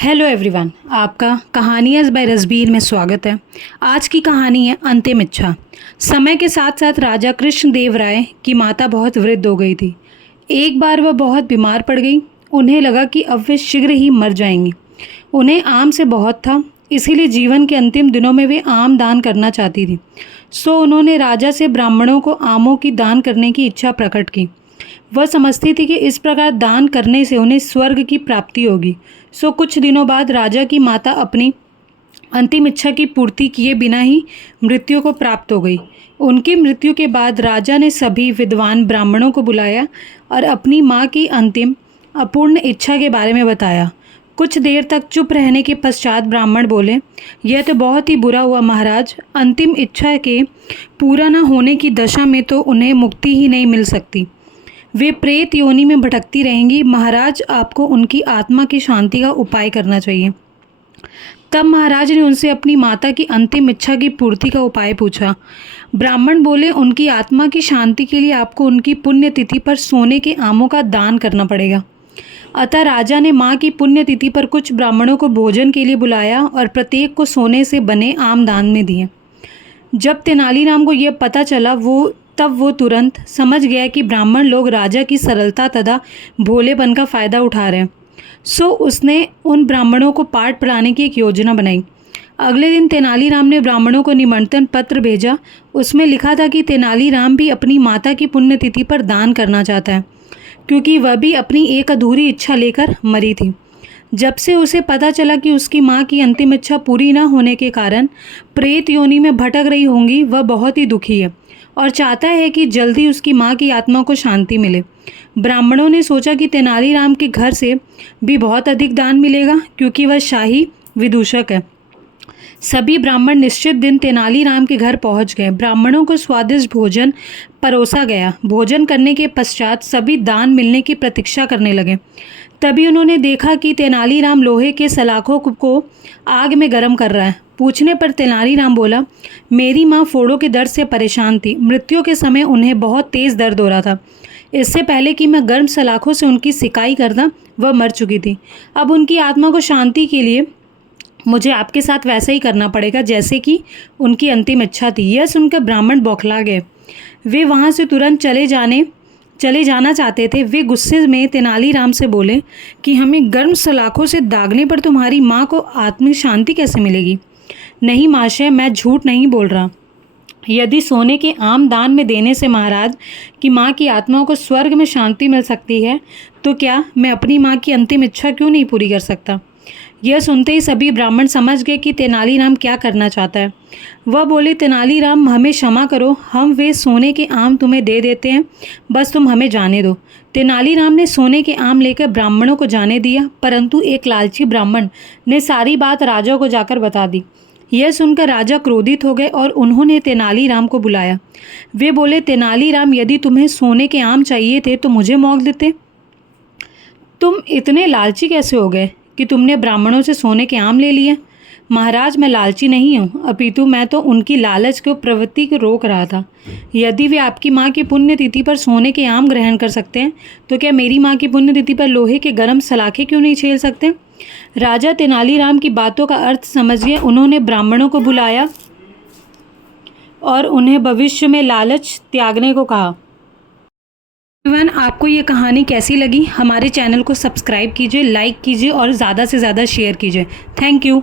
Hello everyone, आपका कहानियाँ bye रसबीर में स्वागत है। आज की कहानी है अंतिम इच्छा। समय के साथ साथ राजा कृष्णदेव राय की माता बहुत वृद्ध हो गई थी। एक बार वह बहुत बीमार पड़ गई। उन्हें लगा कि अब वे शीघ्र ही मर जाएंगी। उन्हें आम से बहुत था, इसीलिए जीवन के अंतिम दिनों में वे आम दान करना चाहती थी। सो उन्होंने राजा से ब्राह्मणों को आमों की दान करने की इच्छा प्रकट की। वह समझती थी कि इस प्रकार दान करने से उन्हें स्वर्ग की प्राप्ति होगी। सो कुछ दिनों बाद राजा की माता अपनी अंतिम इच्छा की पूर्ति किए बिना ही मृत्यु को प्राप्त हो गई। उनकी मृत्यु के बाद राजा ने सभी विद्वान ब्राह्मणों को बुलाया और अपनी माँ की अंतिम अपूर्ण इच्छा के बारे में बताया। कुछ देर तक चुप रहने के पश्चात ब्राह्मण बोले, यह तो बहुत ही बुरा हुआ महाराज। अंतिम इच्छा के पूरा न होने की दशा में तो उन्हें मुक्ति ही नहीं मिल सकती। वे प्रेत योनि में भटकती रहेंगी। महाराज, आपको उनकी आत्मा की शांति का उपाय करना चाहिए। तब महाराज ने उनसे अपनी माता की अंतिम इच्छा की पूर्ति का उपाय पूछा। ब्राह्मण बोले, उनकी आत्मा की शांति के लिए आपको उनकी पुण्यतिथि पर सोने के आमों का दान करना पड़ेगा। अतः राजा ने माँ की पुण्यतिथि पर कुछ ब्राह्मणों को भोजन के लिए बुलाया और प्रत्येक को सोने से बने आम दान में दिए। जब तेनालीराम को यह पता चला तब वो तुरंत समझ गया कि ब्राह्मण लोग राजा की सरलता तथा भोलेपन का फ़ायदा उठा रहे हैं। सो उसने उन ब्राह्मणों को पाठ पढ़ाने की एक योजना बनाई। अगले दिन तेनालीराम ने ब्राह्मणों को निमंत्रण पत्र भेजा। उसमें लिखा था कि तेनालीराम भी अपनी माता की पुण्यतिथि पर दान करना चाहता है, क्योंकि वह भी अपनी एक अधूरी इच्छा लेकर मरी थी। जब से उसे पता चला कि उसकी माँ की अंतिम इच्छा पूरी न होने के कारण प्रेत योनि में भटक रही होंगी, वह बहुत ही दुखी है और चाहता है कि जल्दी उसकी माँ की आत्मा को शांति मिले। ब्राह्मणों ने सोचा कि तेनालीराम के घर से भी बहुत अधिक दान मिलेगा, क्योंकि वह शाही विदूषक है। सभी ब्राह्मण निश्चित दिन तेनालीराम के घर पहुंच गए। ब्राह्मणों को स्वादिष्ट भोजन परोसा गया। भोजन करने के पश्चात सभी दान मिलने की प्रतीक्षा करने लगे। तभी उन्होंने देखा कि तेनालीराम लोहे के सलाखों को आग में गर्म कर रहा है। पूछने पर तेनालीराम बोला, मेरी माँ फोड़ों के दर्द से परेशान थी। मृत्यु के समय उन्हें बहुत तेज़ दर्द हो रहा था। इससे पहले कि मैं गर्म सलाखों से उनकी सिकाई करता, वह मर चुकी थी। अब उनकी आत्मा को शांति के लिए मुझे आपके साथ वैसा ही करना पड़ेगा जैसे कि उनकी अंतिम इच्छा थी। यह सुनकर ब्राह्मण बौखला गए। वे वहाँ से तुरंत चले जाना चाहते थे। वे गुस्से में तेनालीराम से बोले कि हमें गर्म सलाखों से दागने पर तुम्हारी माँ को आत्मिक शांति कैसे मिलेगी? नहीं महाशय, मैं झूठ नहीं बोल रहा। यदि सोने के आम दान में देने से महाराज की माँ की आत्मा को स्वर्ग में शांति मिल सकती है, तो क्या मैं अपनी माँ की अंतिम इच्छा क्यों नहीं पूरी कर सकता? यह सुनते ही सभी ब्राह्मण समझ गए कि तेनालीराम क्या करना चाहता है। वह बोले, तेनालीराम, हमें क्षमा करो, हम वे सोने के आम तुम्हें दे देते हैं, बस तुम हमें जाने दो। तेनालीराम ने सोने के आम लेकर ब्राह्मणों को जाने दिया, परंतु एक लालची ब्राह्मण ने सारी बात राजा को जाकर बता दी। यह सुनकर राजा क्रोधित हो गए और उन्होंने तेनालीराम को बुलाया। वे बोले, तेनालीराम, यदि तुम्हें सोने के आम चाहिए थे तो मुझे मौक देते। तुम इतने लालची कैसे हो गए कि तुमने ब्राह्मणों से सोने के आम ले लिए? महाराज, मैं लालची नहीं हूँ, अपितु मैं तो उनकी लालच को प्रवृत्ति को रोक रहा था। यदि वे आपकी माँ की पुण्यतिथि पर सोने के आम ग्रहण कर सकते हैं, तो क्या मेरी माँ की पुण्यतिथि पर लोहे के गर्म सलाखे क्यों नहीं झेल सकते? राजा तेनालीराम की बातों का अर्थ समझ गए। उन्होंने ब्राह्मणों को बुलाया और उन्हें भविष्य में लालच त्यागने को कहा। एवरीवन, आपको ये कहानी कैसी लगी? हमारे चैनल को सब्सक्राइब कीजिए, लाइक कीजिए और ज़्यादा से ज़्यादा शेयर कीजिए। Thank you.